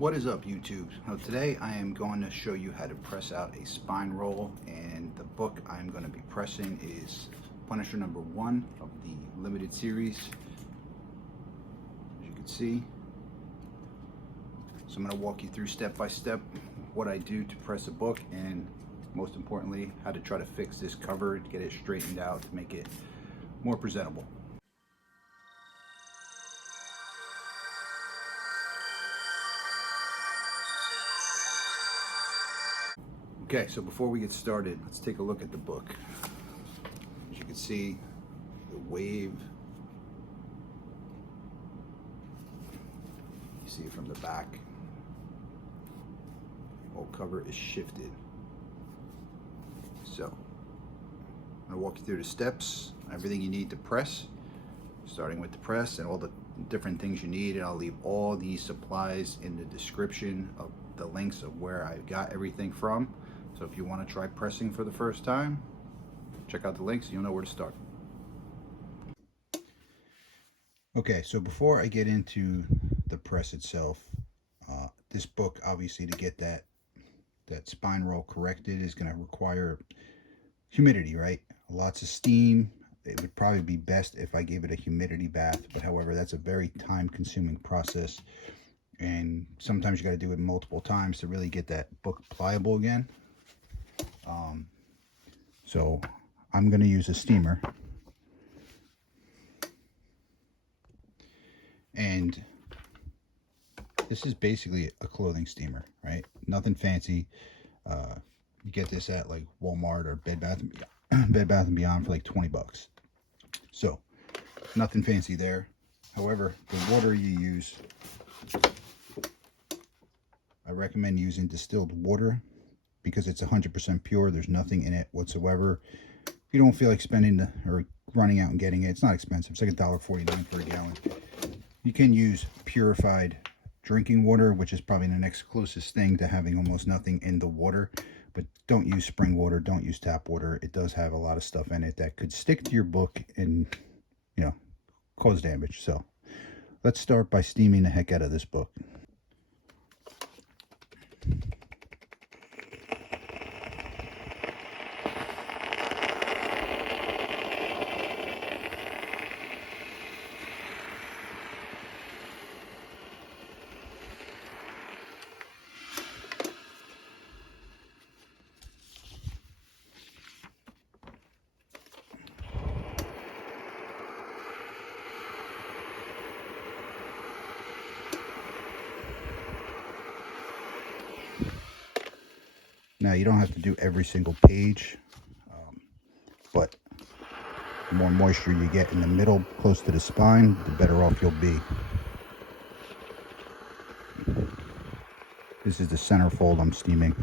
What is up, YouTube? Now, today I am going to show you how to press out a spine roll, and the book I'm going to be pressing is Punisher #1 of the limited series, as you can see. So I'm going to walk you through step by step what I do to press a book, and most importantly, how to try to fix this cover, to get it straightened out, to make it more presentable. Okay, so before we get started, let's take a look at the book. As you can see, the wave, you see it from the back. Whole cover is shifted. So, I'm gonna walk you through the steps, everything you need to press, starting with the press and all the different things you need, and I'll leave all these supplies in the description of the links of where I got everything from. So if you want to try pressing for the first time, check out the links and you'll know where to start. Okay, so before I get into the press itself, this book, obviously, to get that spine roll corrected is going to require humidity, right? Lots of steam. It would probably be best if I gave it a humidity bath, but however, that's a very time-consuming process, and sometimes you got to do it multiple times to really get that book pliable again. So I'm going to use a steamer, and this is basically a clothing steamer, right? Nothing fancy. You get this at like Walmart or Bed Bath & Beyond for like 20 bucks. So nothing fancy there. However, the water you use, I recommend using distilled water because it's 100% pure. There's nothing in it whatsoever. If you don't feel like spending or running out and getting it, it's not expensive. It's like $1.49 for a gallon. You can use purified drinking water, which is probably the next closest thing to having almost nothing in the water. But don't use spring water. Don't use tap water. It does have a lot of stuff in it that could stick to your book and, you know, cause damage. So let's start by steaming the heck out of this book. Now, you don't have to do every single page, but the more moisture you get in the middle, close to the spine, the better off you'll be. This is the centerfold I'm steaming.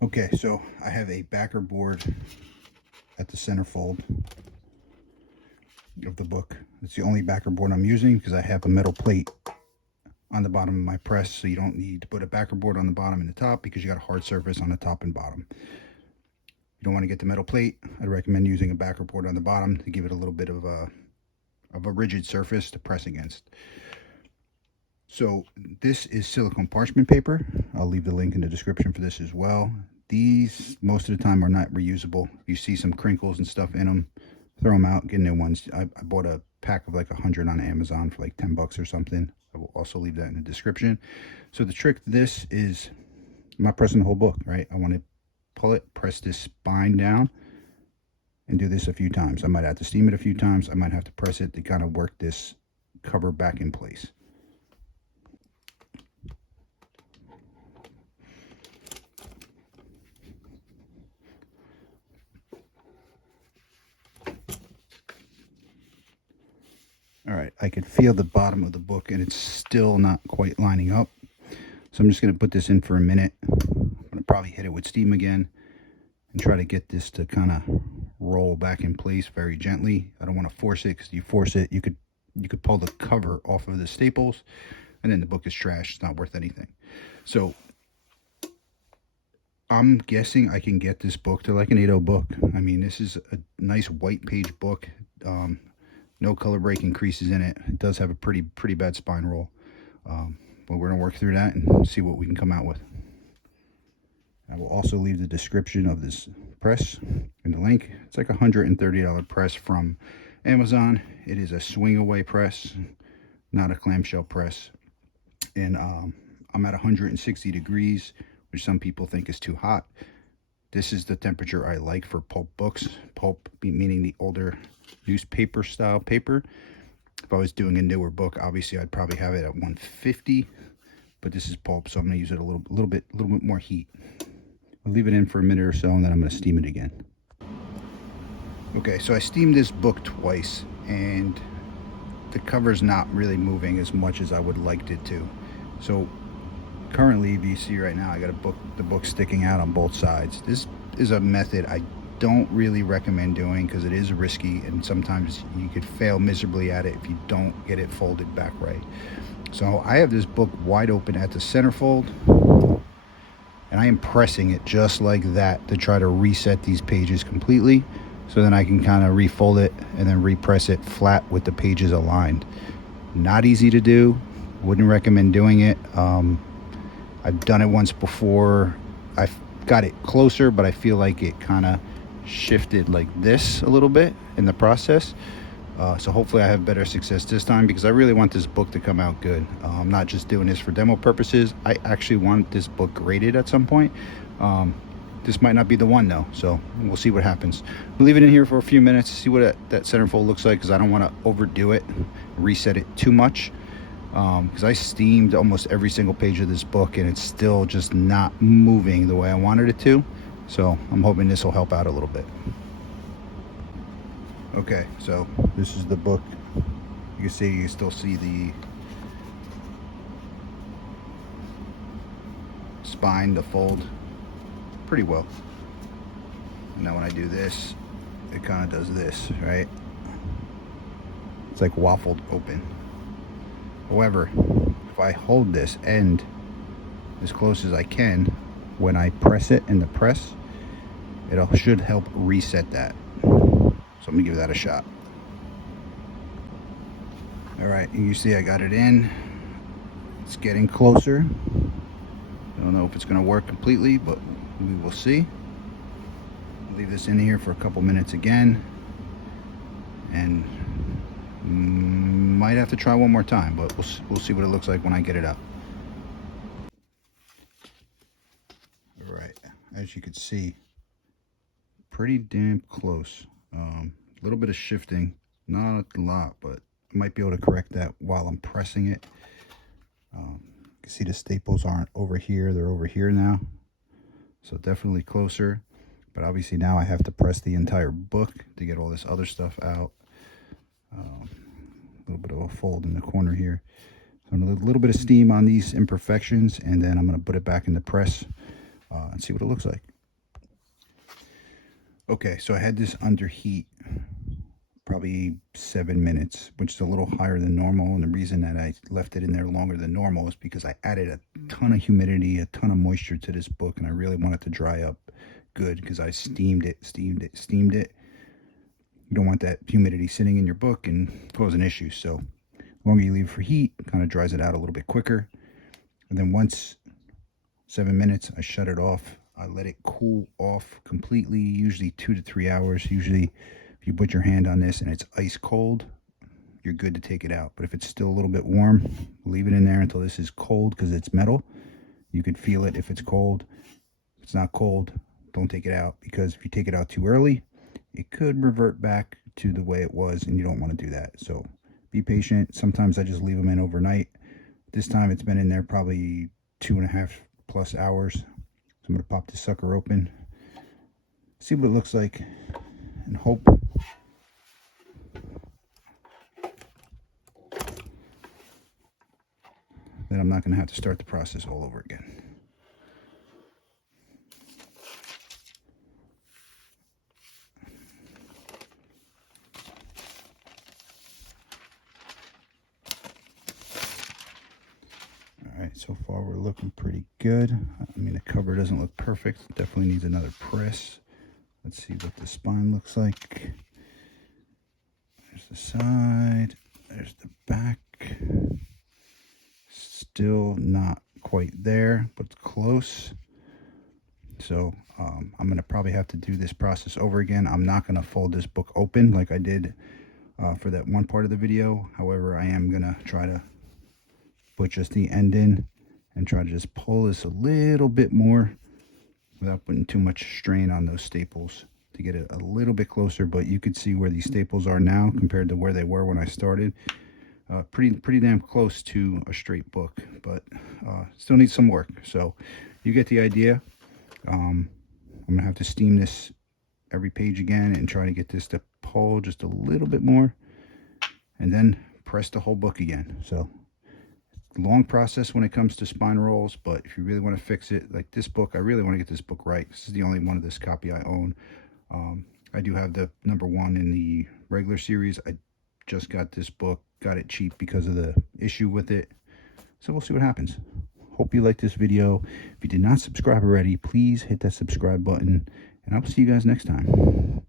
Okay, so I have a backer board at the centerfold of the book. It's the only backer board I'm using because I have a metal plate on the bottom of my press, so you don't need to put a backer board on the bottom and the top because you got a hard surface on the top and bottom. You don't want to get the metal plate. I'd recommend using a backer board on the bottom to give it a little bit of a rigid surface to press against. So this is silicone parchment paper. I'll leave the link in the description for this as well. These, most of the time, are not reusable. If you see some crinkles and stuff in them, throw them out, get new ones. I bought a pack of like 100 on Amazon for like 10 bucks or something. I will also leave that in the description. So the trick to this is, I'm not pressing the whole book, right? I want to pull it, press this spine down, and do this a few times. I might have to steam it a few times. I might have to press it to kind of work this cover back in place. All right, I can feel the bottom of the book and it's still not quite lining up. So I'm just going to put this in for a minute. I'm going to probably hit it with steam again and try to get this to kind of roll back in place very gently. I don't want to force it, because you force it, you could pull the cover off of the staples and then the book is trash. It's not worth anything. So I'm guessing I can get this book to like an 8.0 book. I mean, this is a nice white page book. No color breaking creases in it. It does have a pretty bad spine roll. But we're going to work through that and see what we can come out with. I will also leave the description of this press in the link. It's like a $130 press from Amazon. It is a swing away press, not a clamshell press. And I'm at 160 degrees, which some people think is too hot. This is the temperature I like for pulp books. Pulp meaning the older newspaper style paper. If I was doing a newer book, obviously I'd probably have it at 150, but this is pulp, so I'm going to use it a little bit more heat. I'll leave it in for a minute or so, and then I'm going to steam it again. Okay, so I steamed this book twice, and the cover's not really moving as much as I would like it to. So currently, if you see right now, I got the book sticking out on both sides. This is a method I don't really recommend doing because it is risky, and sometimes you could fail miserably at it if you don't get it folded back right. So I have this book wide open at the centerfold, and I am pressing it just like that to try to reset these pages completely, so then I can kind of refold it and then repress it flat with the pages aligned. Not easy to do. Wouldn't recommend doing it. I've done it once before. I've got it closer, but I feel like it kind of shifted like this a little bit in the process. So hopefully I have better success this time, because I really want this book to come out good. I'm not just doing this for demo purposes. I actually want this book graded at some point. This might not be the one though, so we'll see what happens. We'll leave it in here for a few minutes, see what that centerfold looks like, because I don't want to overdo it, reset it too much. Because I steamed almost every single page of this book and it's still just not moving the way I wanted it to. So I'm hoping this will help out a little bit. Okay, so this is the book. You can still see the spine, the fold pretty well. And now when I do this, it kind of does this, right? It's like waffled open. However, if I hold this end as close as I can, when I press it in the press, it should help reset that. So I'm gonna give that a shot. All right, you see I got it in. It's getting closer. I don't know if it's gonna work completely, but we will see. Leave this in here for a couple minutes again, and might have to try one more time, but we'll see what it looks like when I get it up. All right, as you can see, pretty damn close. A little bit of shifting, not a lot, but I might be able to correct that while I'm pressing it. You can see the staples aren't over here, they're over here now, so definitely closer. But obviously now I have to press the entire book to get all this other stuff out. A little bit of a fold in the corner here. So a little bit of steam on these imperfections, and then I'm going to put it back in the press and see what it looks like. Okay, so I had this under heat probably 7 minutes, which is a little higher than normal. And the reason that I left it in there longer than normal is because I added a ton of humidity, a ton of moisture to this book, and I really want it to dry up good because I steamed it. You don't want that humidity sitting in your book and causing issues. So the longer you leave it for heat, it kind of dries it out a little bit quicker. And then once 7 minutes, I shut it off. I let it cool off completely, usually 2 to 3 hours. Usually if you put your hand on this and it's ice cold, you're good to take it out. But if it's still a little bit warm, leave it in there until this is cold, because it's metal. You could feel it if it's cold. If it's not cold, don't take it out, because if you take it out too early, it could revert back to the way it was, and you don't want to do that. So be patient. Sometimes I just leave them in overnight. This time it's been in there probably 2.5+ hours. So I'm going to pop this sucker open, see what it looks like, and hope that I'm not going to have to start the process all over again. Alright, so far we're looking pretty good. I mean, the cover doesn't look perfect. Definitely needs another press. Let's see what the spine looks like. There's the side. There's the back. Still not quite there, but close. So I'm going to probably have to do this process over again. I'm not going to fold this book open like I did for that one part of the video. However, I am going to try to put just the end in and try to just pull this a little bit more without putting too much strain on those staples to get it a little bit closer. But you could see where these staples are now compared to where they were when I started. Pretty damn close to a straight book, but still needs some work. So you get the idea. I'm gonna have to steam this every page again and try to get this to pull just a little bit more, and then press the whole book again. So long process when it comes to spine rolls, but if you really want to fix it, like this book, I really want to get this book right. This is the only one of this copy I own. I do have the #1 in the regular series. I just got this book, got it cheap because of the issue with it. So we'll see what happens. Hope you liked this video. If you did not subscribe already, please hit that subscribe button, and I will see you guys next time.